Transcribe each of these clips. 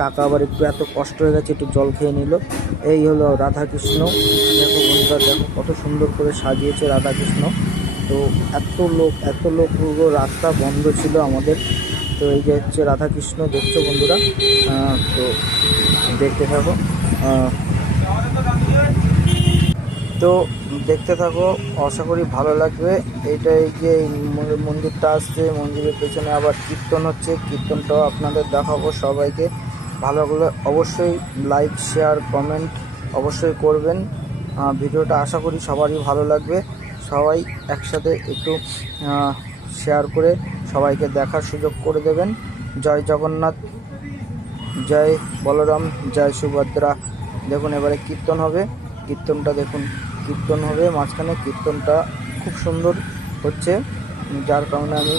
কাকা আবার একটু এত কষ্ট হয়ে গেছে, একটু জল খেয়ে নিল। এই হলো রাধাকৃষ্ণ। দেখো বন্ধুরা, দেখো কত সুন্দর করে সাজিয়েছে রাধাকৃষ্ণ। তো এত লোক পুরো রাস্তা বন্ধ ছিল আমাদের। তো এই যে হচ্ছে রাধাকৃষ্ণ, দেখছো বন্ধুরা। তো দেখতে থাকো। তো দেখতে থাকো, আশা করি ভালো লাগবে। এইটা এই যে মন্দিরটা আসছে, মন্দিরের পেছনে আবার কীর্তন হচ্ছে, কীর্তনটাও আপনাদের দেখাবো সবাইকে। ভালো লাগলে অবশ্যই লাইক শেয়ার কমেন্ট অবশ্যই করবেন। ভিডিওটা আশা করি সবারই ভালো লাগবে। সবাই একসাথে একটু শেয়ার করে সবাইকে দেখার সুযোগ করে দেবেন। জয় জগন্নাথ, জয় বলরাম, জয় সুভদ্রা। দেখুন এবারে কীর্তন হবে, কীর্তনটা দেখুন, কীর্তন হবে মাঝখানে। কীর্তনটা খুব সুন্দর হচ্ছে, যার কারণে আমি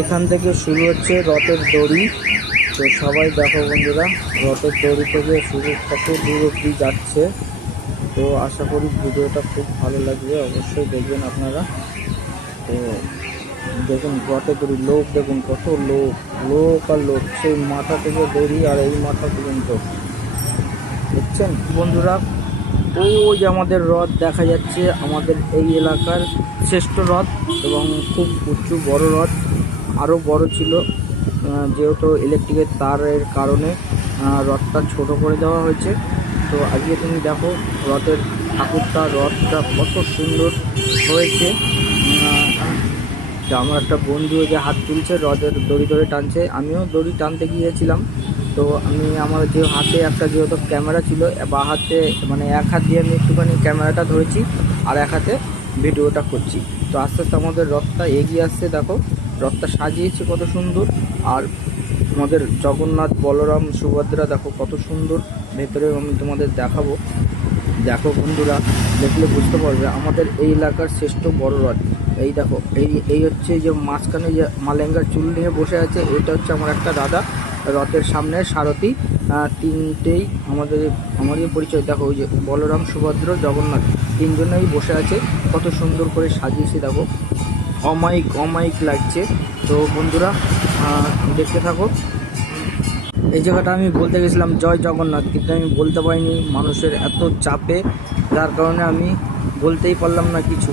এখান থেকে শুরু হচ্ছে রথের দড়ি। তো সবাই দেখো বন্ধুরা, রথের দড়ি থেকে শুরু কত দূর অবধি যাচ্ছে। তো আশা করি ভিডিওটা খুব ভালো লাগবে, অবশ্যই দেখবেন আপনারা। তো দেখুন রথের দড়ি, লোক দেখুন কত লোক আর লোক, সেই মাথা থেকে দড়ি আর এই মাথা পর্যন্ত, দেখছেন বন্ধুরা। ওই যে আমাদের রথ দেখা যাচ্ছে, আমাদের এই এলাকার শ্রেষ্ঠ রথ এবং খুব উঁচু বড় রথ। আরও বড় ছিল, যেহেতু ইলেকট্রিকের তারের কারণে রথটা ছোট করে দেওয়া হয়েছে। তো আজকে তুমি দেখো রথের ঠাকুরটা, রথটা কত সুন্দর হয়েছে। আমার একটা বন্ধু যে হাত তুলছে, রথের দড়ি ধরে টানছে, আমিও দড়ি টানতে গিয়েছিলাম। তো আমি আমার যে হাতে একটা যেহেতু ক্যামেরা ছিল, বা হাতে মানে এক হাত দিয়ে আমি একটুখানি ক্যামেরাটা ধরেছি আর এক হাতে ভিডিওটা করছি। তো আস্তে আস্তে আমাদের রথটা এগিয়ে আসছে, দেখো রথটা সাজিয়েছে কত সুন্দর। আর আমাদের জগন্নাথ, বলরাম, সুভদ্রা দেখো কত সুন্দর। ভেতরে আমি তোমাদের দেখাবো, দেখো বন্ধুরা, দেখলে বুঝতে পারবে আমাদের এই এলাকার শ্রেষ্ঠ বড় রথ। এই দেখো, এই হচ্ছে যে মাঝখানে যে মালেঙ্গার চুল নিয়ে বসে আছে, এটা হচ্ছে আমার একটা দাদা, রথের সামনে সারথি। তিনটেই আমাদের পরিচয়। দেখো ওই যে বলরাম, সুভদ্র, জগন্নাথ, তিনজনেই বসে আছে, কত সুন্দর করে সাজিয়েছে দেখো, অমায়িক লাগছে। তো বন্ধুরা দেখতে থাকো। এই জায়গাটা আমি বলতে গেছিলাম জয় জগন্নাথ, কিন্তু আমি বলতে পারিনি মানুষের এত চাপে, যার কারণে আমি বলতেই পারলাম না কিছু।